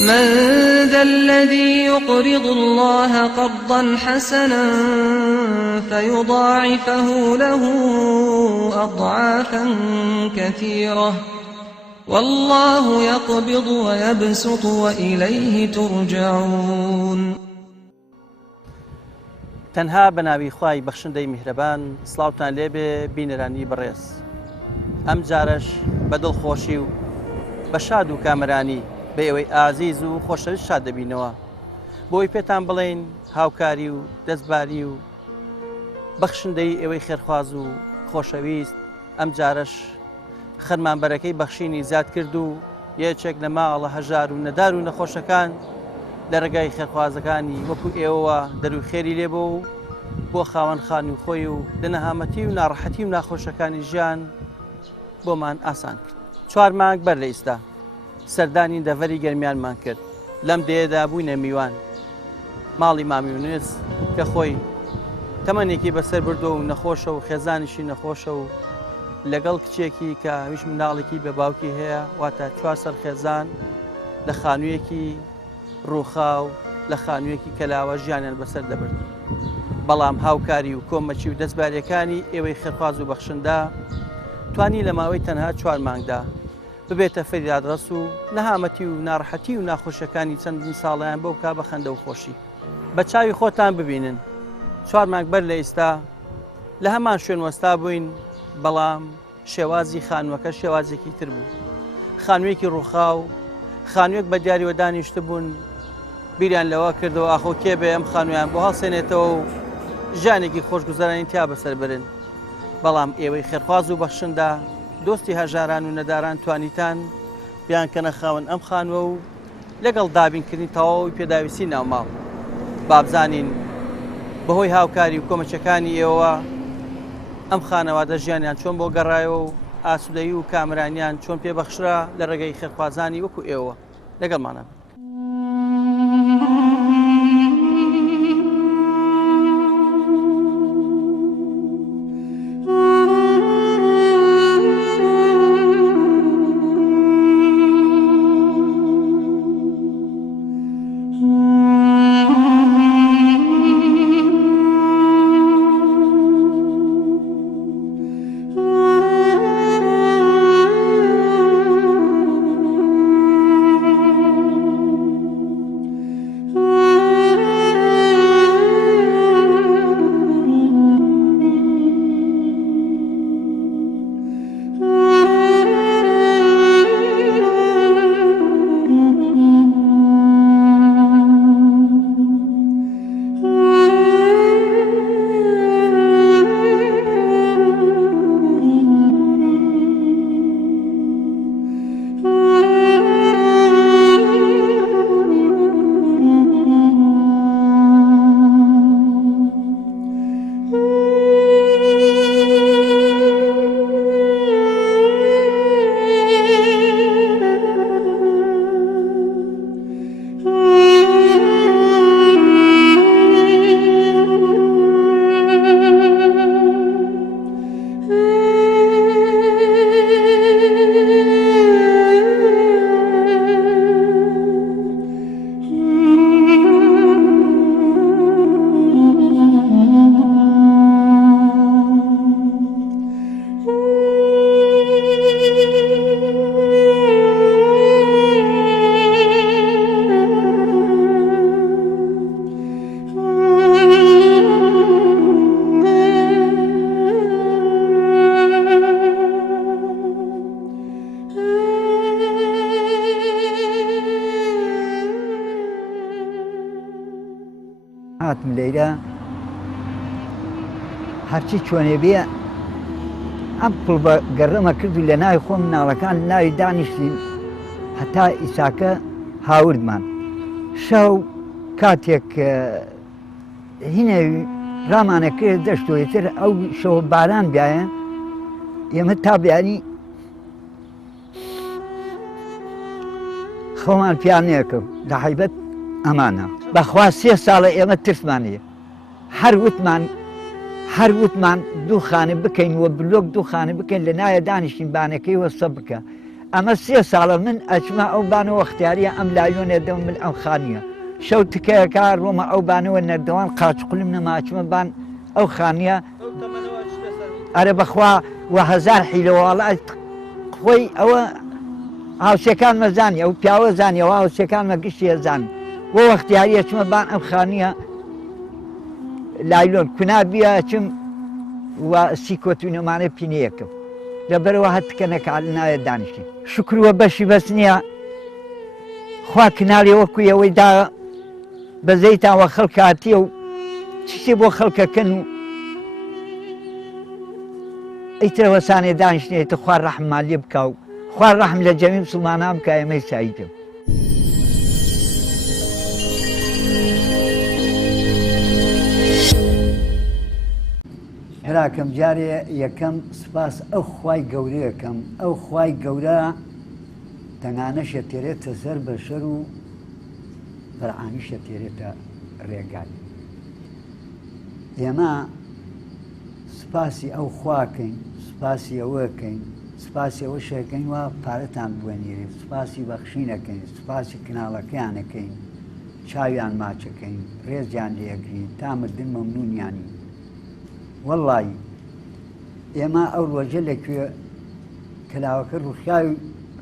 من ذا الذي يقرض الله قرضا حسنا فيضاعفه له أضعافا كثيرة والله يقبض ويبسط وإليه ترجعون. تەنها بەناوی خوای بەخشندەی میهرەبان سڵاوتان لێبێ بینەرانی بەڕێز. ئەم جارەش بە دڵخۆشی و بە شاد و کامەرانی بە ئێوەی ئازیز و خۆشەویست شاد دەبینەوە بۆی پێتان بڵێن هاوکاری و دەستباری و بەخشندەی ئێوەی خێرخواز و خۆشەویست ئەم جارەش خەرمانبەرەکەی بەخشینی زیاد کرد و یەکێک لە ماڵە هەژار و نەدار و نەخۆشەکان لە ڕێگای خێرخوازەکانی وەکو ئێوە دەروی خێری لێبە و بۆ خاوەن خانی و خۆی و لەنەهامەتی و ناڕەحەتی و ناخۆشەکانی ژیان بۆمان ئاسان کرد. 4 مانگ بەر لە ئێستا سەردانی دەڤەری گەرمیانمان کرد. لەم دێدا بووینە میوان ماڵی مامی یونس کە خۆی تەمەنێکی بەسەر بردو و نەخۆشە و خێزانیشی نەخۆشە و لەگەڵ کچێکی کە هیچ مناڵێکی بە باوکی هەیە واتە 4 سەر خێزان لە خانوویەکی ڕووخاو لە خانوویەکی کەلاوە ژیانیان بەسەر دەبرد. بەڵام هاوکاری و کۆمەچی و دەستبارەکانی ئێوەی خێرخواز و بەخشندا توانی لە ماوەی تەنها 4 مانگدا ببێتە فەریادڕەس و نەهامەتی و ناڕەحەتی و ناخۆشەکانی چەندین ساڵیان بۆ بکا بە خەندە و خۆشی. بە چاوی خۆتان ببینن 4 مانگ بەر لە ئێستا لە هەمان شوێن وەستا بووین، بەڵام شێوازی خانووەکە شێوازێکی تر بوو. خانوویەکی ڕووخاو، خانوویەک بە دیاریوە دانیشتە بوون، بیریان لەوە کردەوە ئاخۆ کێ بێ ئەم خانوویان بۆ هەڵسێنێتەوە و ژانێکی خۆشگوزەرانی تیا بەسەر برن. بەڵام ئێوەی خێرخواز و بەخشندا دۆستی هەژاران و نەداران توانیتان بیان کەنە خاوەن ئەم خانووە و لەگەڵ دابینکردنی تەواوی پێداویستی ناوماڵ بابزانین بەهۆی هاوکاری و کۆمەچەکانی ئێوە ئەم خانەوادە ژیانیان چۆن بۆ گەڕایەوە و ئاسودەیی و کامرانیان چۆن پێبەخشرا لە ڕێگەی خێرخوازانی وەکو ئێوە. لەگەڵمانە هاتم لەیرە هەرچی چۆنێ بێ ئەم پڵ بە گەڕەمە کرد و لە ناوی خۆم ناڵەکان ناوی دانیشتین هەتا ئیساکە هاوردمان. شەو کاتێک هینە ڕامانە کرد دەشتۆیتر ئەو شەوە باران بیایە ئێمە تا بیانی خۆمان پیان نەکەم لە حیبەت ئەمانە بەخوا 3 ساڵە ئێمە ترسمانەیە هەر وتمان 2 خانە بکەین وە بلۆک 2 خانە بکەین لە نایە دانیشتین بانەکەی وەسە بکە ئەمە 3 ساڵە من ئەچمە ئەو بانەوە اختیاریە ئەم لایۆنێ دەم من ئەم خانیە شەو تکەیەکە ڕۆمە ئەو بانەوە نەردەوان قاچقولم نەماچمە بان ئەو خانیە ئەرە بەخوا وە 1000 حیلەوەڵات خۆی ئەوە هاوسەکان مەزانی ئەو پیاوە زانیەوە هاوسەکانمە گشتیە زان بۆ وەختیاریە چمە بان ئەم خانیە لایلۆن کونا بیە چم و سیکۆتونەمانە پینەیەکم لەبەرەوە هەتکە نەکال نایە دانیشتی شکرووە بەشی بەس نییە خوا کناڵی وەکو ئەوەی دا بەزەیتانوە خەڵکاتیە و چی بۆ خەڵکەکەن و ئەیترە وەسانێ دانیشتێتە خوار ڕەحممان لێ بکە و خوار ڕەحم لە جەمی مسڵمانان بکە ئێمەی ساییدم هێراکەم جارێ یەکەم سپاس ئەو خوای گەورەیەکەم ئەو خوای گەورە تەنانەشە تێرێتە سەر بەشەر و فەرعانیشە تێرێتە ڕێگای ئێمە سپاسی ئەو خواکەین سپاسی ئەوەکەین سپاسی ئەوە شەکەین وە پارەتان بوەنیرێ سپاسی بەخشینەکەین سپاسی کناڵەکەیانەکەین چاویان ماچەکەین ڕێزیان لێگرین تا مردن مەمنونیانی وەڵڵی ئێمە ئەو ڕۆژە لەکوێ کەلاوەکە ڕوخیاوی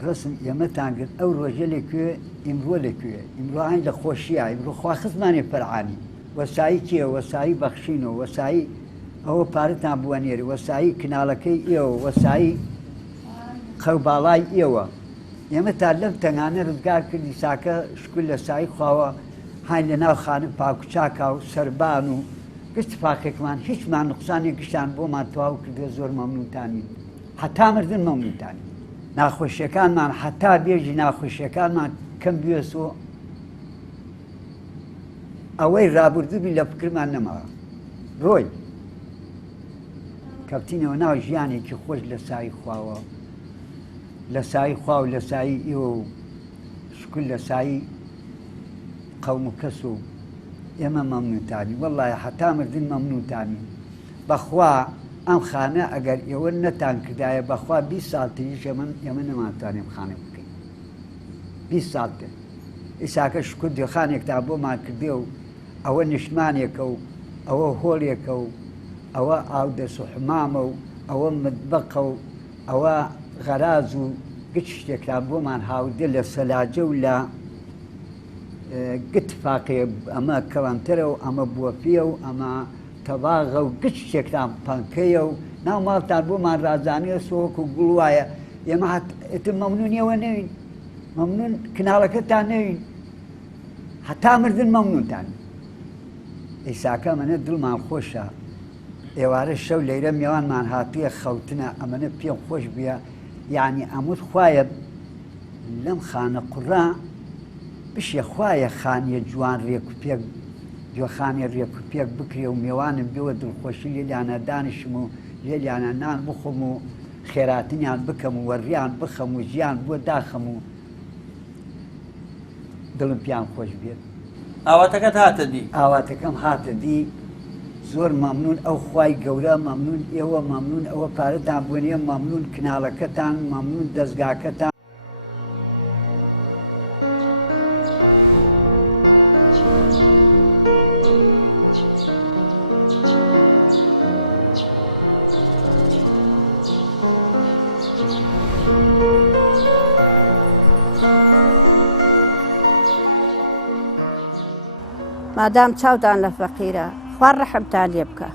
ڕسم ئێمەتان کرد ئەو ڕۆژە لەکوێ ئیمڕۆ لەکوێ ئیمڕۆ هەنگ لە خۆشیە ئیمڕۆ خواخزمانێ فەرعانی وەسایی کێ وەسایی بەخشینەوە وەسایی ئەوە پارەتان بوەنێری وەسایی کناڵەکەی ئێوە وەسایی قەوباڵای ئێوە ئێمە تا لەم تەنانە ڕزگار کردی ساکە شکل لە سایی خواوە هاین لە ناو خانم پاکوچاکا و سەربان و گشت پاکێکمان هیچمان نقصانی گشتان بۆمان تەواو کردێ زۆر مەمنونتانی هەتا مردن مەمنونتانی ناخۆشیەکانمان هەتا بێژی ناخۆشیەکانمان کەم بێسەوە ئەوەی ڕابردووبی لە فکرمان نەماوە ڕۆی کەوتینەوە ناو ژیانێکی خۆش لە سایی خواوە لە سایی خوا و لە سایی ئێوە و شکل لە سایی قەوم و کەس و ئێمە مەمنونتانی وەڵڵایە هەتا مردن مەمنونتانی بەخوا ئەم خانە ئەگەر ئێوە نەتان کردایە بەخوا 20 ساڵ تریش ئێمە نەمانتوانێم خانە بکەین 20 ساڵ کرد ئیساکە شکر دێخانێکتا بۆمان کردێ و ئەوە نیشتمانێکە و ئەوە هۆڵێکە و ئەوە ئاودەس و حمامە و ئەوە متبەقە و ئەوە غەراز و گچ شتێکران بۆمان هاودێ لە سەلاجە و لە گتفاقێ ئەمە کەوانترە و ئەمە بووەپیە و ئەمە تەباغە و گچ شتێکتان پەنکەیە و ناو ماڵتان بۆمان ڕازانیە سۆک و گوڵ وایە ئێمە ئێتر مەمنونیەوە نەوین مەمنون کناڵەکەتان نەوین هەتا مردن مەمنونتان ئیساکە ئەمەنە دڵمان خۆشە ئێوارە شەو لەیرە میێوانمان هاتوویە خەوتنە ئەمەنە پێم خۆش بێ یعنی ئەموت خوایە لەم خانە قوڕا بشێ خوایە خانیە جوان ڕێک و پێک گوێخانێ ڕێک و پێک بکرێ و میێوانم بێوە دڵخۆشی لێلیانە دانیشم و لێلیانە نان بخۆم و خێراتنیان بکەم و وەڕیان بخەم و ژیان بۆ داخەم و دڵم پیان خۆش بێت ئاواتەکەت هاتە دی ئاواتەکەم هاتە دی زۆر مەمنون ئەو خوای گەورە مەمنون ئێوە مەمنون ئەوە پارەتان بوونیە مەمنون کناڵەکەتان مەمنون دەستگاکەتان مادام چاودان لە فەقیرە خوا ڕەحمتان لێ بکە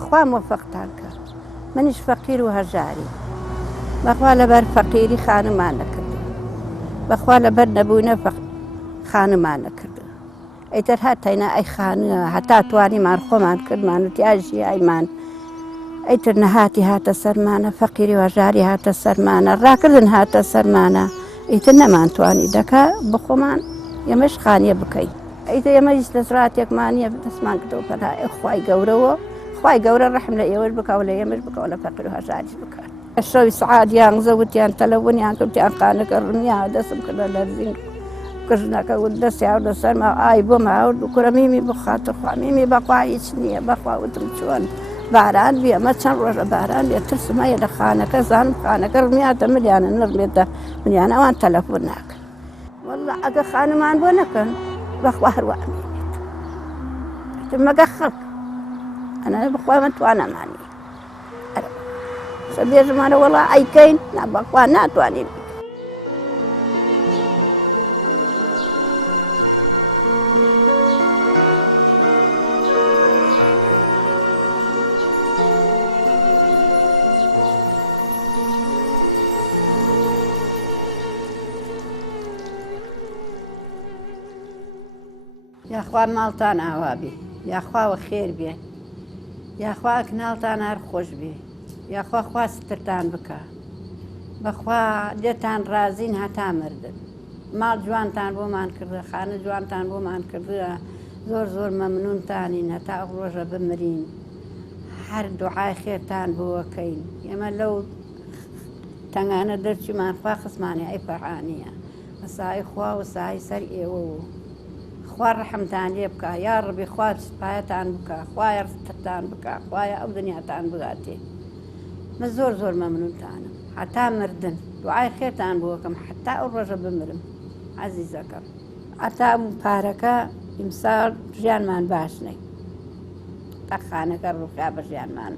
خوا مۆفەقتان کە منیش فەقیر و هەژاری بەخوا لەبەر فەقیری خانمان نەکردو بەخوا لەبەر نەبوونە خانمان نەکردو ئەیتر هاتەینە ئەی خانە هەتا توانیمان خۆمان کردمان وتیاژی ئەیمان ئەیتر نەهاتی هاتە سەرمانە فەقیری و هەژاری هاتە سەرمانە ڕاکردن هاتە سەرمانە ئیتر نەمانتوانی دەکا بخۆمان ئێمەش خانیە بکەین ئیتر ئێمە هیچ دەسڕاتێکمانە دەستمان کردەوە پەلا خوای گەورەوە خوای گەورە ڕەحم لە ئێوەش بکە و لە ئێمەش بکەوە لە فەقیر و هەژاریش بکە شەوی سعادیان زەوتیان تەلەڤۆنیان کردیان خانەکە ڕنیا دەستم کردە لەرزین کردنەکە و دەستیان لەسەرما ئای بۆ ماوە کوڕە میمی بخاتە خوا میمی بەخوا هیچ نییە بەخوا وتم چۆن باران بێ ئەمە چەند ڕۆژە باران بێ ترسمایە لە خانەکە زانم خانەکە ڕمیاتە ملیانە نڕمێتە منیان ئەوان تەلەفۆن ناکەن وەڵڵا ئەگە خانمان بۆ نەکەن بەخوا هەروە مەگە خەڵک ئەنە بخوا من توانەمانی سەبێژمانە وەڵا ئەیکەین نا بەخوا ناتوانین یاخوا ماڵتان ئاوا بێ یاخواوە خێر بێ یاخوا کناڵتان هەر خۆش بێ یاخوا خوا سترتان بکە بەخوا لێتان ڕازین هەتا مردن ماڵ جوانتان بۆمان کردە خانە جوانتان بۆمان کردووە زۆر زۆر مەمنونتانین هەتا ئەو ڕۆژە بمرین هەر دوعای خێرتان بۆەکەین ئێمە لەو تەنگانە دەرچیمان خوا خزمانی ئەی فەرعانیە بەسای خوا و سای سەر ئێوە و خوا ڕەحمتان لێ بکە یا ڕەبی خوا سوپایەتان بکە خوایە ڕزقتان بکە خوایە ئەو دنیاتان بگاتێ من زۆر زۆر مەمنونتانم هەتا مردن دوعای خێرتان بۆکەم هەتا ئەو ڕۆژە بمرم عەزیزەکەم هەتا پارەکە ئیمساڵ ژیانمان باش نەی تا خانەکە ڕووکا بە ژیانمان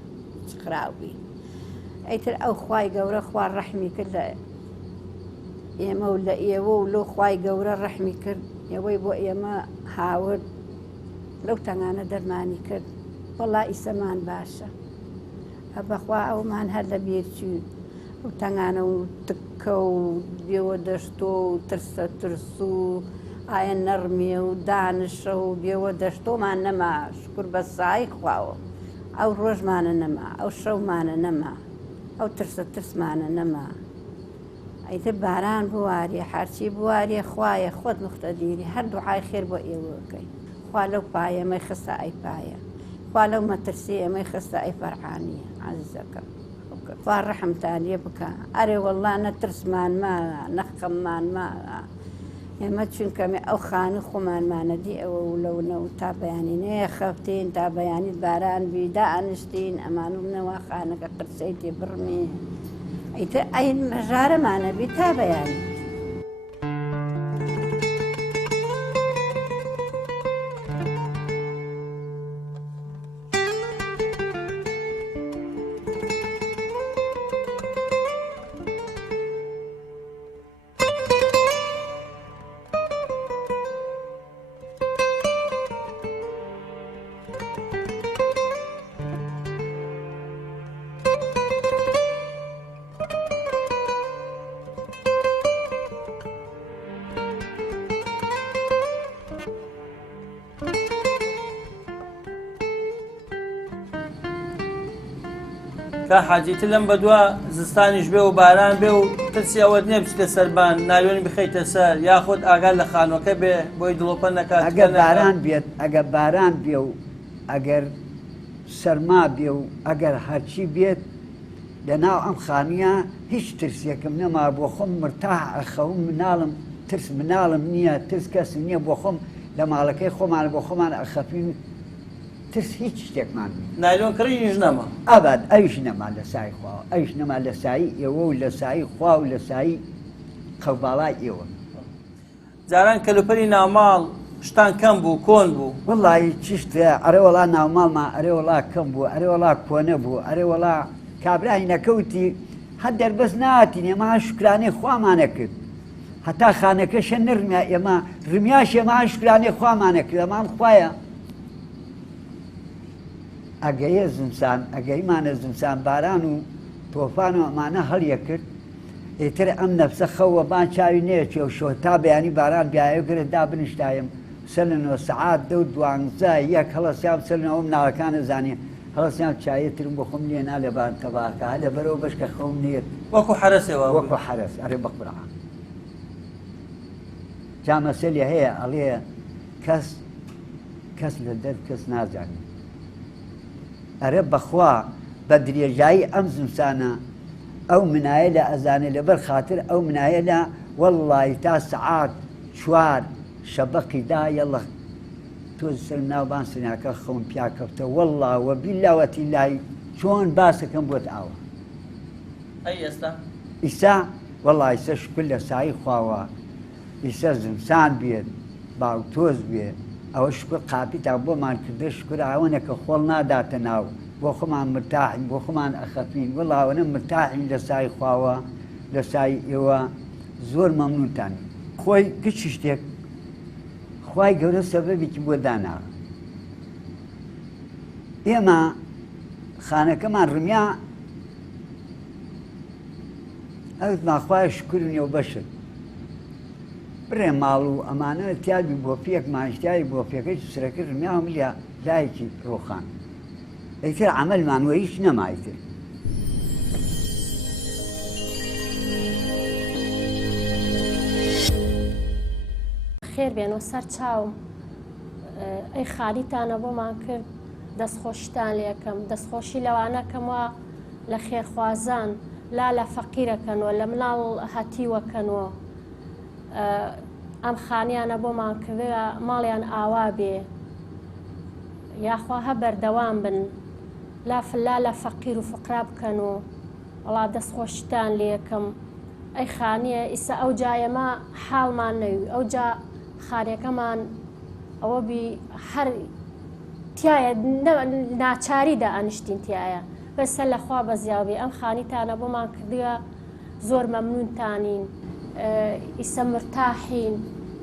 چخراوبی ئەیتر ئەو خوای گەورە خوا ڕەحمی کرد لە ئێمە و لە ئێوە و لەو خوای گەورە ڕەحمی کرد ئێوەی بۆ ئێمە هاورد لەو تەنگانە دەرمانی کرد وەڵا ئیسەمان باشە بەخوا ئەومان هەر لە بێرچوو و تەنگانە و تکە و بێوە دەشتۆ و ترسە ترس و ئایا نەڕمیە و دانشە و بێوە دەشتۆمان نەما شکر بە سای خواوە ئەو ڕۆژمانە نەما ئەو شەومانە نەما ئەو ترسە ترسمانە نەما ئەیتر باران بوارێ هەرچی بوارێ خوایە خۆت مختەدیری هەر دوعای خێر بۆ ئێوەکەی خوا لەو پایە ئەمەی خستە ئەی پایە خوا لەو مەترسی ئەمەی خستە ئەی فەرعانیە عەزیزەکەم خوا ڕەحمتان لێ بکە ئەرێ وەڵڵا نەترسمان ماوە نەخەممان ماوە ئێمە چونکەمێ ئەو خانە خۆمانمانەدی ئەوە و لەونە و تا بەیانی نەیە خەفتین تا بەیانیت باران بی دائەنشتین ئەمان بنەوە خانەکە قرسەی تێ بڕمێ ئیتر ئەی مەژارەمانە بی تا بەیانی کا حاجیتر لەم بەدووە زستانیش بێ و باران بێ و ترسی ئەوەت نییە بچیتە سەربان ناوێنی بخەیتە سەر یاخۆت ئاگال لە خانوەکە بێ بۆی دڵۆپە نەکات ئەگەر باران بێت ئەگەر باران بێ و ئەگەر سەرما بێ و ئەگەر هەرچی بێت لەناو ئەم خانیە هیچ ترسێکم نەما بۆ خۆم مرتاح ئەخەوم مناڵم ترس مناڵم نییە ترس کەسم نییە بۆ خۆم لە ماڵەکەی خۆمان بۆ خۆمان ئەخەفین ترس هیچ شتێکمان نایلۆن کڕینیش نەما ئەبد ئەویش نەما لە سای خوا ئەویش نەما لە سایی ئێوە و لە سایی خوا و لە سایی قەوباڵای ئێوە جاران کەلوپەری ناوماڵ شتان کەم بوو کۆن بوو وڵی چشتە ئەرێ وڵا ناوماڵما ئەرێ وڵا کەم بوو ئەرێ وڵا کۆنە بوو ئەرێ وڵا کابرای نەکەوتی هەر دەربەست ناتین ئێمە شکرانەی خوامانە کرد هەتا خانەکەشە نڕمیا ئێمە ڕمیاش ئێمە شکرانەی خوامانە کرد ئەمان خوایە ئەگەیە زمسان ئەگەیمانە زمسان باران و تۆفان و ئەمانە هەڵیە کرد ئێتر ئەم نەفسە خەوە بان چاوی نەیەچێ و شۆ تا بەیانی باران بیایەگرێت دا بنیشتایم سەلنەوە سەعات دە و دوانزە یەک هەڵەسیام سەلنەوە مناڵەکانە زانێ هەڵەسیام چایەترم بۆ خۆم لێنا لە بان تەباکە لە بەرەوە بەشکە خەوم نێت وەکو حرەسەوە وەکو حرەس ئەرێ بەقبرا جا مەسەلی هەیە ئەڵێ کەس لە دەر کەس نازانێت ئەرێ بەخوا بە درێژایی ئەم زمسانە ئەو منایە لە ئەزانێ لەبەر خاتر ئەو منایە لە وەڵڵی تا سەعات چوار شەبەقی دا یەڵە تۆز سەرم ناو بان سناکە خەون پیاکەوتە وەڵڵا وە بیلاوەتی لای چۆن باسەکەم بۆت ئاوە ئەی ئێستا ئیسا وەڵڵا ئیسە شکل لە سایی خواوە ئیسە زمسان بێت باو تۆز بێت ئەوە شکر قاپیتا بۆمان کردە شکر ئەوەنەکە خۆڵ ناداتە ناو بۆ خۆمان مرتاحین بۆ خۆمان ئەخەفین وەڵاوەنە مرتاحین لە سای خواوە لە سای ئێوە زۆر مەمنونتان خۆی گچی شتێک خوای گەورە سەبەبێکی بۆ داناوە ئێمە خانەکەمان ڕمیا ئەوتمان خوای شکرنی و بەشت بڕێ ماڵ و ئەمانە تیابی بۆ پێک مانشتیایی بۆ پێکەی سرەکە ڕمیا ملیا لایەکی ڕۆخان ئەیتر عەمەلمان وە هیچ نەمایتر خێر بێنەوە سەر چاوم ئەی خالیتانە بۆمان کرد دەستخۆشیتان لێکەم دەستخۆشی لەوانەکەمەوە لە خێرخوازان لا لە فەقیرەکەنەوە لە مناڵ هەتیوەکەنەوە ئەم خانیانە بۆمان کردووە ماڵیان ئاوا بێ یاخوا هە بەردەوام بن لا لە فەقیر و فقرا بکەنەوە وەڵا دەستخۆشیتان لێکەم ئەی خانیە ئیسا ئەو جایەمە حاڵمان نەوی ئەو جا خانەکەمان ئەوە بی هەر تایە ناچاریدا ئەنیشتین تایە بەسە لەخوا بەزیاوبێ ئەم خانیتانە بۆمان کردووە زۆر مەمنونتانین ئیسە مرتاحین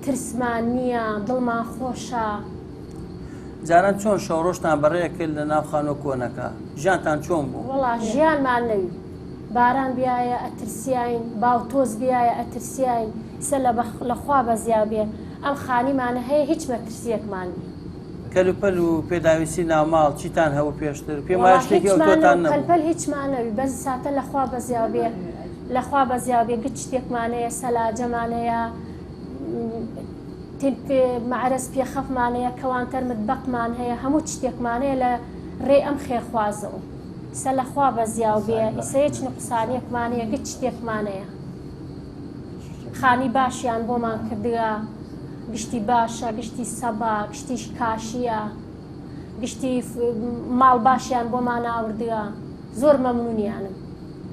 ترسمان نییە دڵمان خۆشە جاران چۆن شەوڕۆشتان بەڕێیە کرد لە ناو خانۆ کۆنەکە ژیانتان چۆن بوو وەڵا ژیانمان نەوی باران بیایە ئەترسیاین باوتۆز بیایە ئەترسیاین ئیسە لەخوا بەزیاوبێ ئەم خانیمانە هەیە هیچ مەترسیەکمان نیە کەلوپەل و پێداویستی ناوماڵ چیتان هەبوو پێشتر پێم وایە شتێکی ئەوتۆتان نەبوو کەلپەل هیچمانەوی بەس ساتە لەخوا بەزیاوبێ لەخوا بەزیاوبێ گچ شتێکمانەیە سەلاجەمانەیە معرەز پێخەفمانەیە کەوانتەر متبەقمان هەیە هەموو شتێکمانەیە لە ڕێ ئەم خێرخوازەوە ئیسە لەخوا بەزیاوبێ ئیسە هیچ نوقسانیەکمانەیە گچ شتێکمانەیە خانی باشیان بۆمان کردووە گشتی باشە گشتی سەبا گشتی کاشیە گشتی ماڵ باشیان بۆمان ئاوردووە زۆر مەمنونیانم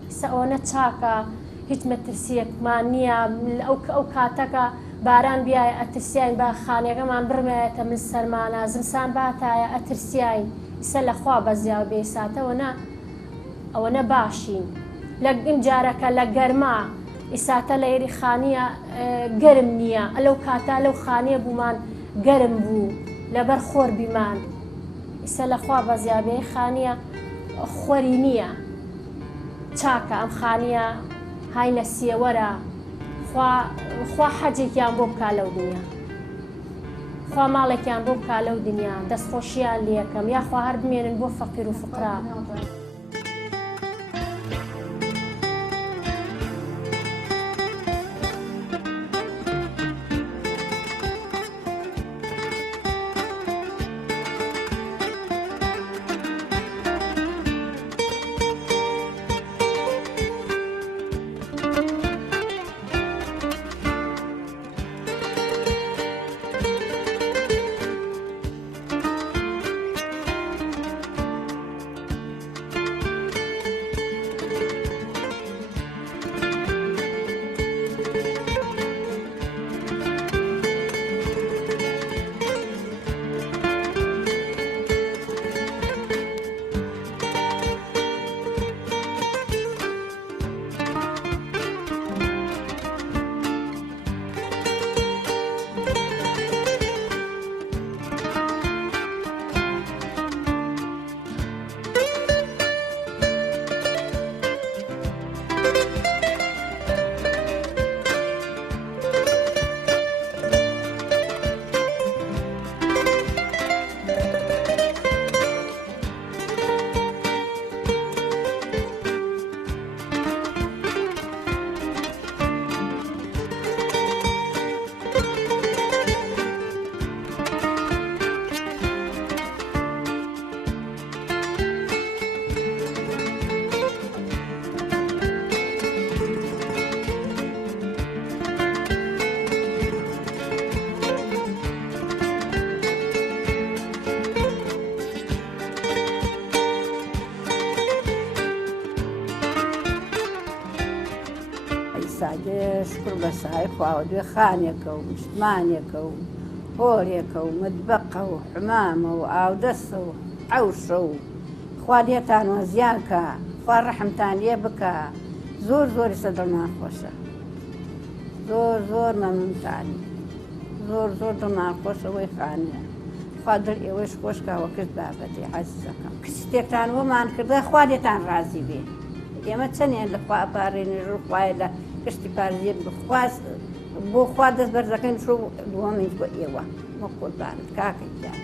ئیسە ئەوەنە چاکە هیچ مەترسیەکمان نییە ئەو کاتەکە باران بیایە ئەترسیاین بە خانەکەمان بڕمایەتە من سەرمانە زمسان باتایە ئەترسیاین ئیسە لەخوا بەزیاوبێ ساتەوەنە ئەوەنە باشین لە جارەکە لە گەرما ئیساتە لە ئێری خانیە گەرم نییە ئەلەو کاتا لەو خانیە بوومان گەرم بوو لەبەر خۆر بیمان ئیسە لەخوا بەزیاوبێ خانیە خۆری نییە چاکە ئەم خانیە های لە سێوەرە خوا حەجێکیان بۆ بکا لەو دنیا خوا ماڵێکیان بۆ بکا لەو دنیا دەستخۆشییان لێکەم یاخوا هەر بمێنن بۆ فەقیر و فقرا شکر بەسای خواوە دوێ خانێکە و مشتمانێکە و هۆرێکە و مدبەقە و حمامە و ئاودەستە و عەوشە و خوا لێتانوە زیانکە خوا ڕەحمتان لێ بکە زۆر زۆری سەدڵمان خۆشە زۆر زۆر مەمنونتانی زۆر دڵمان خۆشەوەی خانە خوا دڵ ئێوەش خۆشکاوە کرد بابەتی عەزیزەکەم کچی تێکتان وەمان کردە خوا لێتان ڕازی بێ ئێمە چەندێن لە خوا ئەپارێنێ خوایە لە گشتی پارێت بخواست بۆ خوا دەست بەرزەکەین شو دووەمێک بۆ ئێوە وە قوربانت کاکەیان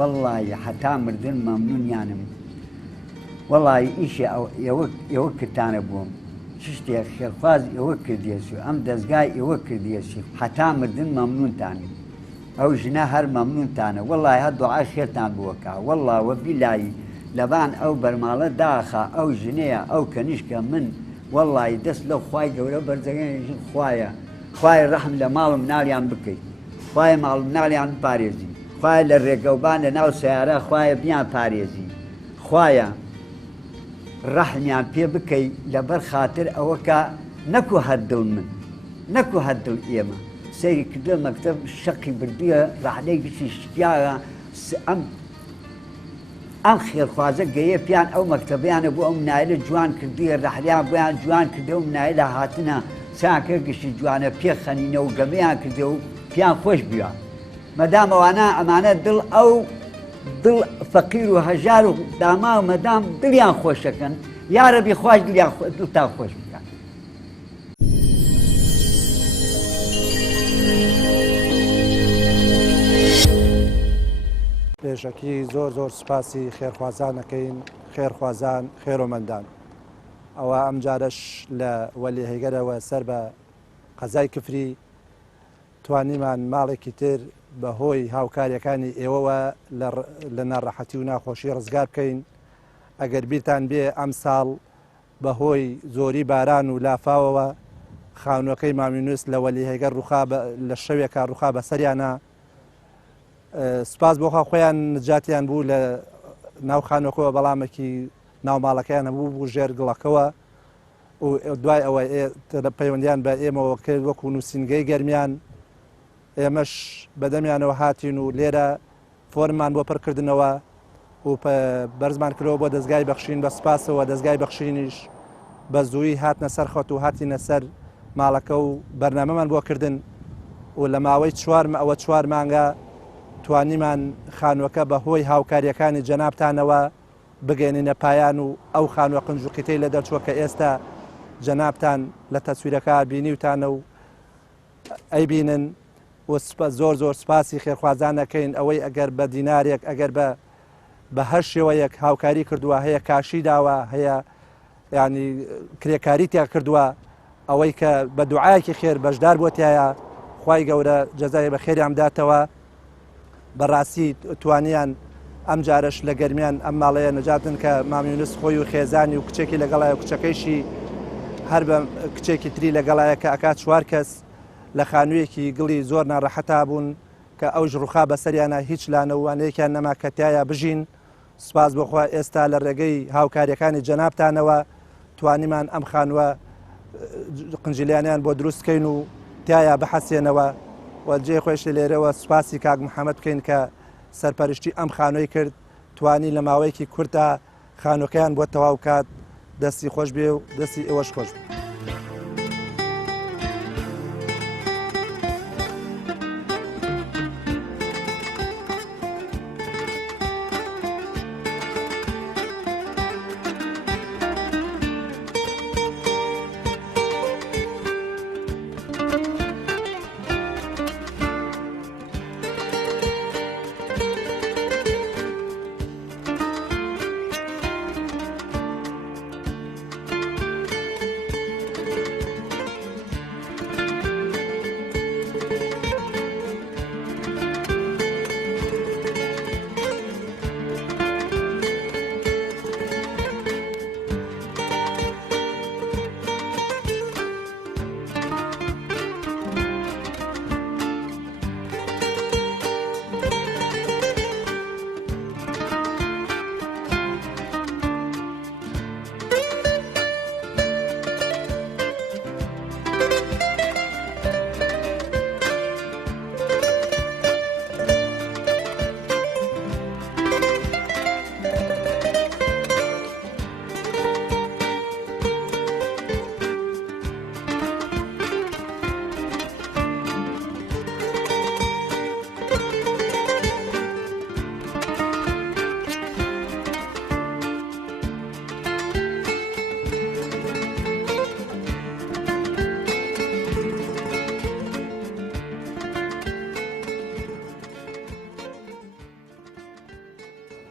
والله حتى مردن ممنون يعني والله إيش يوكل تانا بوم شتي خيرخواز يوكل ديسو أم دزقاي يوكل ديسو حتى مردن ممنون تاني أو جناهر ممنون تانا والله هالدعاء خير تان بوكا والله وبالله لبان أو برمالة داخا أو جنيه أو كنشكا من والله دس لو خواي قولا برزقين خواي رحم لمال منالي عن بكي خواي مال منالي عن باريزي خواهی لرگوبان ناو سیاره خواهی بیان پاریزی خواهی رحمیان پی بکی لبر خاطر اوکا نکو هدل من نکو هدل ایما سیری کدو مکتب شقی بردیه رحلی گشی شتیاغا ام خیر خوازه گیه پیان او مکتبیان بو ام نایل جوان کردیه رحلیان بیان جوان کرده ام نایل هاتنا ساکر گشی جوانه پی خنینه و گمیان کرده و پیان خوش بیان مدام وانا امانه دل او دل فقير وهجار داما مدام دليان خوشكن يا ربي خواج دليان دلتا خوش بكن بێژەکی زۆر سپاسی خێرخوازانەکەین خێرخوازان خێرۆمەندان ئەوە ئەم جارش لە وەلیهێگەرەوە سەر بە قەزای کفری توانیمان ماڵێکی تر بەهۆی هاوکاریەکانی ئێوەوە لە ناڕەحەتی و ناخۆشی ڕزگار بکەین ئەگەر بیرتان بێ ئەم ساڵ بەهۆی زۆری باران و لافاوەوە خانووەکەی مامینوس لە وەلیهێگەر لە شەوێکە ڕووخا بەسەریانە سپاس بۆخوا خۆیان نجاتیان بوو لە ناو خانووەکەوە بەڵامێکی ناوماڵەکەیان هەبوو بوو ژێر گڵەکەوە و دوای ئەوە پەیوەندیان بە ئێمەوە کرد وەکو نووسینگەی گەرمیان ئێمەش بەدەمیانەوە هاتین و لێرە فۆرممان بۆ پڕکردنەوە و بەرزمان کردەوە بۆ دەستگای بەخشین بە سپاسەوە دەستگای بەخشینیش بە زووی هاتنە سەر خەوت و هاتینە سەر ماڵەکە و بەرنامەمان بۆ کردن و لە ماوەی چوار مانگە توانیمان خانووەکە بەهۆی هاوکاریەکانی جەنابتانەوە بگەێنینە پایان و ئەو خانووە قنجوقیتەی لە دەرچووە کە ئێستا جەنابتان لە تەسویرەکە بینیوتانە و ئەیبینن و زۆر سپاسی خێرخوازانەکەین ئەوەی ئەگەر بە دینارێک ئەگەر بە هەر شێوەیەک هاوکاری کردووە هەیە کاشی داوە هەیە ینی کرێکاری تیا کردووە ئەوەی کە بە دوعایەکی خێر بەشدار بۆتیایە خوای گەورە جەزای بە خێریان بداتەوە بەڕاستی توانیان ئەم جارش لە گەرمیان ئەم ماڵەیە نەجاتن کە مامیونس خۆی و خێزانی و کچێکی لەگەڵایە و کچەکەیشی هەر بە کچێکی تری لەگەڵایە کە ئەکات 4 کەس لە خانوویەکی گڵی زۆر ناڕەحەتا بوون کە ئەو ژڕوخا بەسەریانە هیچ لانەوانەیەکیان نەما کە تایە بژین. سوپاس بخوا ئێستا لە ڕێگەی هاوکاریەکانی جەنابتانەوە توانیمان ئەم خانووە قنجیلیانیان بۆ دروستکەین و تایە بحەسێنەوە و جێ خۆش لێرەوە سوپاسی کاک محەممەد بکەین کە سەرپەرشتی ئەم خانۆی کرد توانی لە ماوەیەکی کورتە خانۆکەیان بۆ تەواو کات دەستی خۆش بێ و دەستی ئێوەش خۆش بێ.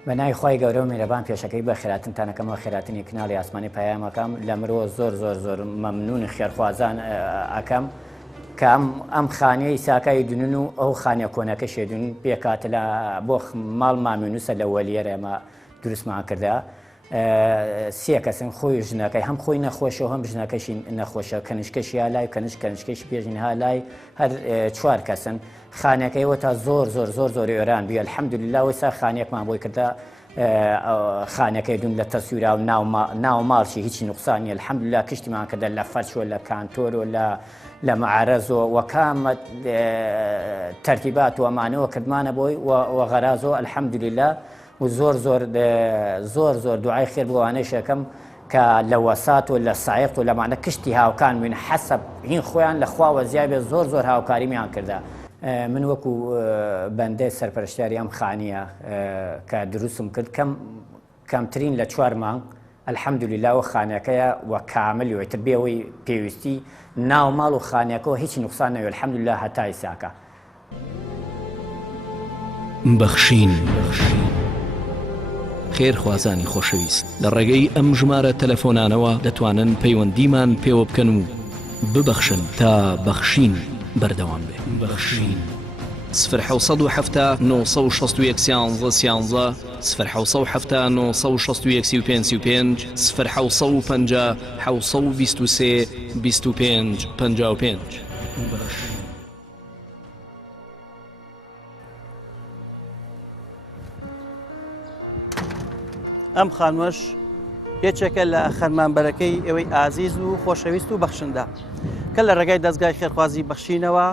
بە ناوی خۆی گەورە و میرەبان پێشەکەی بە خێراتنتانەکەمەوە خێراتنی کناڵی ئاسمانی پایامەکەم لە مرۆ زۆر زۆر زۆر مەمنون خێرخوازان ئەەکەم کە ئەم خانەی ساکای دونن و ئەو خانە کۆنەکە شێدون پێکاتە لە بۆ ماڵ مامینوسە لە وەلیێرە ئێمە دروستمان کردا. 3 کەسن خۆی ژنەکەی هەم خۆی نەخۆشەوە هەم ژنەکەشی نەخۆشە کەنیشکەشی لای کەنیشکەشی پێژینها لای هەر 4 کەسن خانەکەیەوە تا زۆر زۆر زۆر زۆر ئێران بووە الحەمدولله وەسا خانێکمان بۆی کردا خانەکەی دوم لە تەسوورا و ناو ماڵشی هیچی نوقسانی الحەمدولله کشتیمان کردە لە فەرشۆ لە کانتۆر و لە معارەزۆ وەکامە تەرتیبات و ئەمانەوە کردمانە بۆی و غەرازۆ الحەمدولله و زۆر زۆر زۆر زۆر دوعای خێر بۆوانەی شەکەم کە لە وەسات و لە سایق و لەمانە کشتی هاوکان من حەسەب هین خۆیان لە خواوە زیابێ زۆر زۆر هاوکاریمیان کردا. من وەکو بەندەی سەرپەرشتیاری ئەم خانیە کە دروستم کرد کەمترین لە 4 مانگ الحەمدولله و خانەکەیە و کاملی وێتر بێەوەی پێویستی ناو ماڵ و خانەکەەوە هیچی نوقسان نەوێت الحەمدولله هەتای ساکە. بەخشین خێرخوازانی خۆشەویست لە ڕێگەی ئەم ژمارە تەلەفۆنانەوە دەتوانن پەیوەندیمان پێوە بکەن و ببەخشن تا بەخشین بەردەوام بێ. بەخشین 0 961 13 13 0 965 0 750 723 25 55. ئەم خانوەش یەکێکە لە خەرمانبەرەکەی ئێوەی ئازیز و خۆشەویست و بەخشندا کە لە ڕێگای دەستگای خێرخوازی بەخشینەوە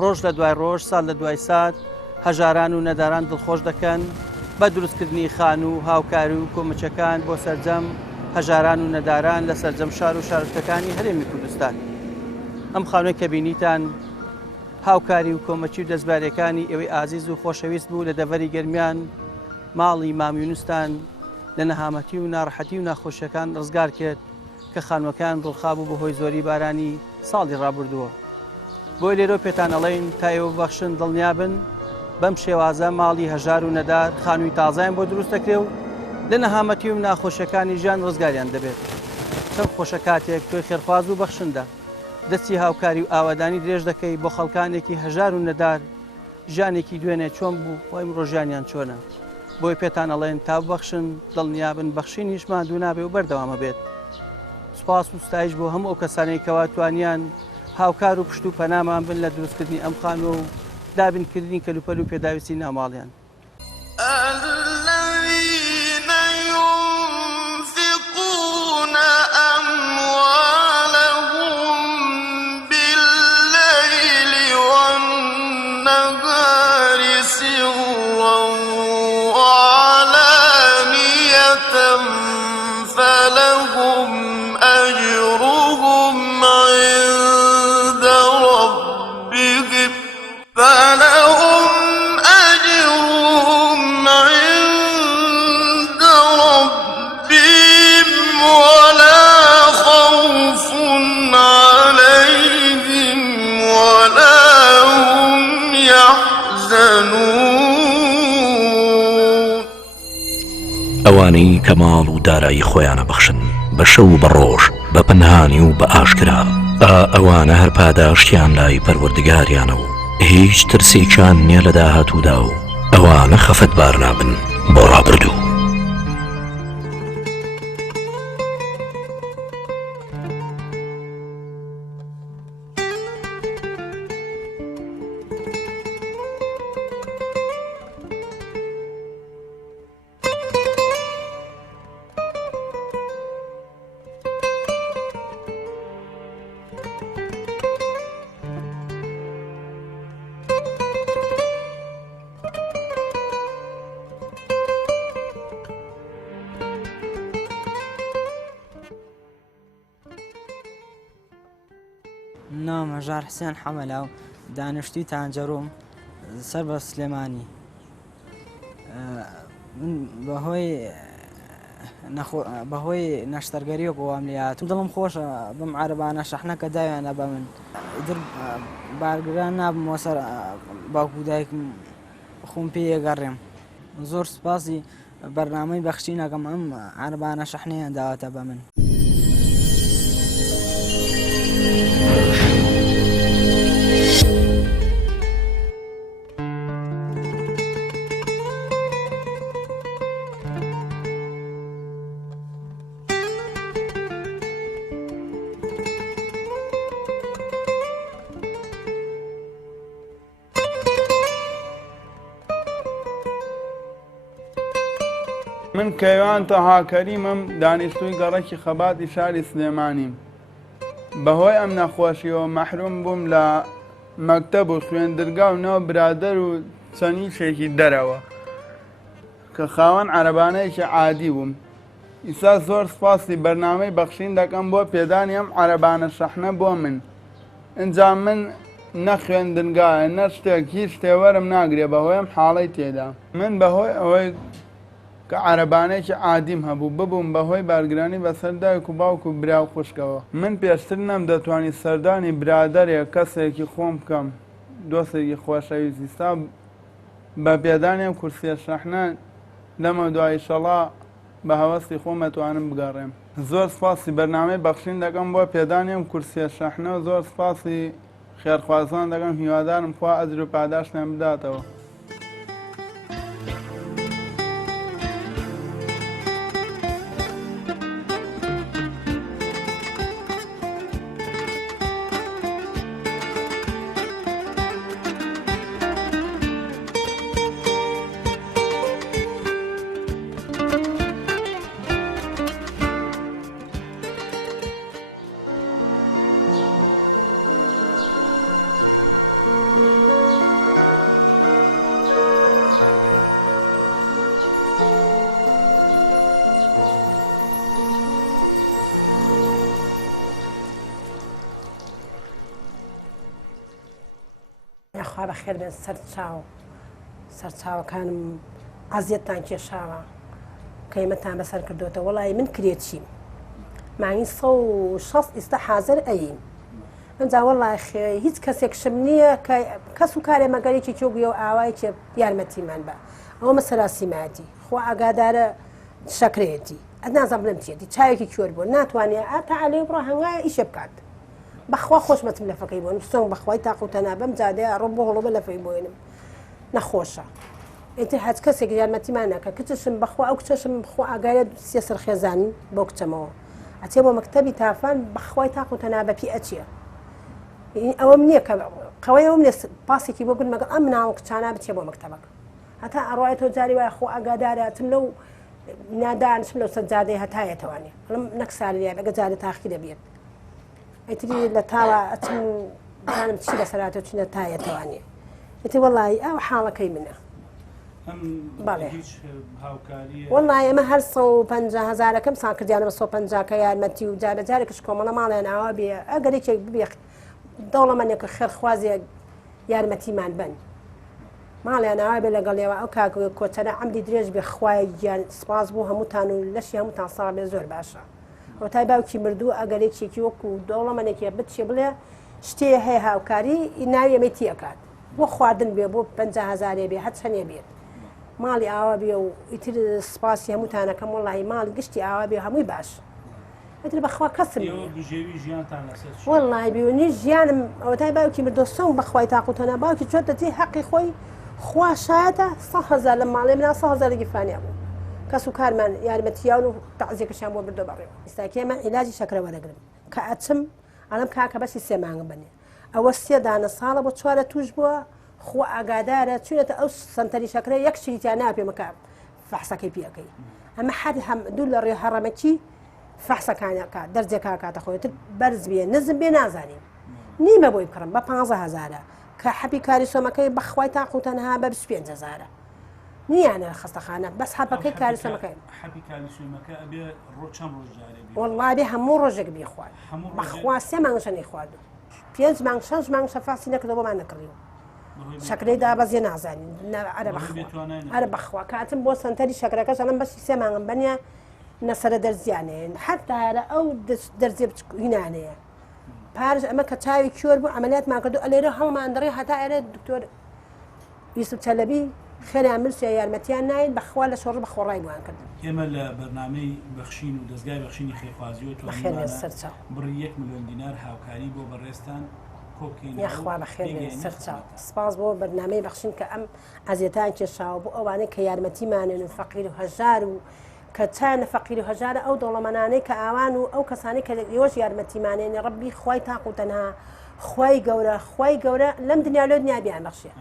ڕۆژ لە دوای ڕۆژ ساڵ لە دوای سات هەژاران و نەداران دڵخۆش دەکەن بە دروستکردنی خان و هاوکاری و کۆمەچەکان بۆ سەرجەم هەژاران و نەداران لە سەرجەم شار و شارستەکانی هەرێمی کوردستان. ئەم خانووی کە بینیتان هاوکاری و کۆمەچی و دەستبارەکانی ئێوەی ئازیز و خۆشەویست بوو لە دەڤەری گەرمیان ماڵی مامیونستان لە نەهامەتی و ناڕەحەتی و ناخۆشیەکان ڕزگار کرد کە خانووەکان دڵخابوو بەهۆی زۆری بارانی ساڵی ڕابردووە. بۆی لێرە پێتان ئەڵێن تا ئێوە بەخشن دڵنیابن بەم شێوازە ماڵی هەژار و نەدار خانووی تازایان بۆ دروست دەکرێ و لە نەهامەتی و ناخۆشیەکانی ژیان ڕزگاریان دەبێت. چەند خۆشە کاتێک تۆی خێرخواز و بەخشندا دەستی هاوکاری و ئاوادانی درێژ دەکەی بۆ خەڵکانێکی هەژار و نەدار ژانێکی دوێنێ چۆن بوو وای ڕۆژیانیان چۆنە بۆی پێتان ئەڵێن تا ببەخشن دڵنیابن بەخشینیشمان دوو نابێ و بەردەوامە بێت. سوپاس و ستایش بۆ هەموو ئەو کەسانەی کەوا توانیان هاوکار و پشت و پەنامان بن لە دروستکردنی ئەم خانووە و دابینکردنی کەلوپەل و پێداویستی ناوماڵیان. ئەوانەی کە ماڵ و دارایی خۆیانە بەخشن بە شەو و بە ڕۆژ بە پەنهانی و بە ئاشکرا ئەوانە هەر پاداشتیان لای پەروەردگاریانە و هیچ ترسێکیان نییە لە داهاتوودا و ئەوانە خەفەتبار نابن بۆ ڕابردوو. نام هەژار حسێن حەمەلا و دانیشتووی تانجەروم سەر بە سلێمانی. بەهۆی نەشتەرگەریە بۆوام لات دڵم خۆشە بم عەرەبانە شەحنەکە داوێنە بە من ئیتر بارگران نابمەوە سەر باوکو دایکم خۆم پێ ئێگەڕێم. زۆر سوپاسی بەرنامەی بەخشینەکەم ئەم عەرەبانە شەحنەیان داوەتە بە من. من کەیوان تەها کەریمم دانیشتووی گەڕەکی خەباتی شاری سلێمانیم. بەهۆی ئەم نەخۆشیەوە مەحروم بووم لە مەکتەب و خوێندرگا و نەوە برادەر و چەنیشێکی دەرەوە کە خاوەن عەرەبانەیەکی عادی بووم. ئیسا زۆر سپاسی بەرنامەی بەخشین دەکەم بۆ پێدانی ئەم عەرەبانە شەحنە بۆ من. ئینجا من نە خوێندنگایە نە شتێک هیچ شتێوەرم ناگرێ بەهۆی ئەم حاڵەی تێدا. من بەهۆی ئەوەی کە عەرەبانەیەکی عادیم هەبوو ببووم بەهۆی بارگرانی بەسەر دایک و باوک و برا و خوشکەوە. من پێشتر نەمدەتوانی سەردانی برادەرێک کەسێکی خۆم بکەم دۆستێکی خۆشەویستا بە پێدانی ئەم کورسیە شەحنە لەمە دوای ئیشەڵا بە هەوەستی خۆم ئەتوانم بگەڕێم. زۆر سپاسی بەرنامەی بەخشین دەکەم بۆ پێدانی ئەم کورسیە شەحنە و زۆر سپاسی خێرخوازان دەکەم هیوادارم خوا ئەجر و پاداشتیان بداتەوە. خوا بەخێر بێن سەرچاوەکانم عەزیەتتان کێشاوە قەیمەتان بەسەر کردوتە وەڵی من کرێچیم مانگی 160 ئێستا حازر ئەین ئەجا وەڵی هیچ کەسێکشم نییە کەس و کارێ مەگەرێکی چۆگویە و ئاوایکی یارمەتیمان بە ئەوە مەسەراسیماتی خۆ ئاگادارە شەکرێتی ئەنازم بڵم چێتی چاوێکی کۆر بوو ناتوانێت ئاتا عەلەی بڕۆ هەنگایە ئیشە بکات بەخوا خۆشمەتم لە فەکەی بوون سۆنگ بەخوای تاقوتەنا بەم جادەیە ڕۆ بۆ هەڵۆ بە لەفەی بۆێنم نەخۆشە ئیتر هەچ کەسێک یارمەتیمان ناکە کچشم بەخوا ئەو کچەشم بخۆ ئاگایە سێ سەرخێزانی بۆ کچەمەوە ئەچێ بۆ مەکتەبی تافان بەخوای تاق و تەنها بەپی ئەچیە ئەوەم نییە کە قەوەیەوەم لێ پاسێکی بۆ بن مەگەڵ ئەم ناو کچانە بچێ بۆ مەکتەبەکە هەتا ئەڕایەتەوە جاری وایە خۆ ئاگادارەتم لەو نادانشم لەو سەرجادەی هەتایەتەوانێ ئەڵم نەکسالیە بەگە جارە تاخی دەبێت ئەیتری لە تاوە ئەچم زانم چی لەسەراتەوە چینە تایەتەوانێ ئیتر وەڵی ئەو حاڵەکەی منە وەڵی ئەمە هەر 150,000ەکەم سان کردیانە بە 150 یارمەتی و جارە جارێکش کۆمەڵە ماڵیان ئاوا بێ ئەگەرێکێک ببێ دەوڵەمەندێکە خێر خوازێک یارمەتیمان بن ماڵیان ئاوا بێ لەگەڵێەوە ئەو کاکوێ کۆچەرە ئەمری درێژ بێ خوای گیان سپاس بوو هەمووتان و لەشی هەمووتان ساڵ بێ زۆر باشە ئەو تای باوکی مردوو ئەگەرێکێکی وەکو دەوڵەمەندێکە بچێ بڵێ شتێ هەیە هاوکاری ناوی ئەمەی تیەکات بۆ خواردن بێ بۆ 50,000 بێ هەر چەندێ بێت ماڵی ئاوا بێ و ئیتر سپاسی هەمووتانەکەم وڵی ماڵی گشتی ئاوا بێ هەمووی باش ئەتر بەخوا کەسم وڵی بیونی ژیانم ئەو تای باوکی مردۆ سەم بەخوای تاقوتەنە باوکی چۆتە تێ حەقی خۆی خوا شایەتە 100,000 لە ماڵێ منە 100,000 گیرفانیا بوو کەس و کارمان یارمەتیان و تەعزیەکەشیان بۆ بردۆ بەڕێوە ئێستاکێمە عیلاجی شەکرە وەرەگرم کە ئەچم ئەڵم کاکە بەسی 3 مانگم بنێ ئەوە 3 دانە ساڵە بۆ 4 توش بووە خۆ ئاگادارە چونێتە ئەو سنتەری شەکرە یەک شیتیان ناپێ مەکە فەحسەکەی پێەکەی ئەمە حد دوو لە ڕێ هەڕەمەکی فەحسەکانەکە دەرجێکا کاتە خۆیتر بەرز بێ نزم بێ نازانین نیمە بۆی بکڕم بە 15,000 کە حەبی کاری سۆمەکەی بەخوای تاقوتەنها بە 25,000 نیانە خستەخانە بەس حەبەکەی کاری سۆمەکەی وەڵڵا بێ هەموو ڕۆژێک بێ خوارد بەخوا 3 مانگشە نەیخواردو 5 مانگ 6 مانگ شەفاسی نەکردەوە بۆمان نەکڕیوە شەکرەی دابەزیێ نازانین ئەرە بەخوا کاتم بۆ سنتەری شەکرەکەش ئەڵم بەشی 3 مانگم بەنیە نەسەرە دەرزیانەیە حتاە ئەو دەرزیێ هینانەیە پارش ئەمە کە چاوی کۆر بوو ئەمەلیاتمان کردو ئەلێرە هەڵمان دەڕێ هەتا ئێرە دکتۆر یوسف چەلەبی خێریان مرسێ یارمەتیان ناین بەخوا لە شۆڕ بە خۆڕای بوان کرد ئێمە لە بەرنامەی بەخشین و دەستگای بەخشینی خێرخوازیەوە بڕی 1 ملیۆن دینار هاوکاری بۆ بەڕێستان یاخوا بەخێر سەرچاو سپاس بۆ بەرنامەی بەخشین کە ئەم ئازیێتان کێشاوە بۆ ئەوانەی کە یارمەتیمانێن و فەقیر و هەژار و کە چانە فەقیر و هەژارە ئەو دەوڵەمەنانەی کە ئاوان و ئەو کەسانی کە لێوەش یارمەتیمانێنی ڕەبی خوای تاق و تەنها خوای گەورە لەم دنیا لۆ دنیا بیان بەخشێ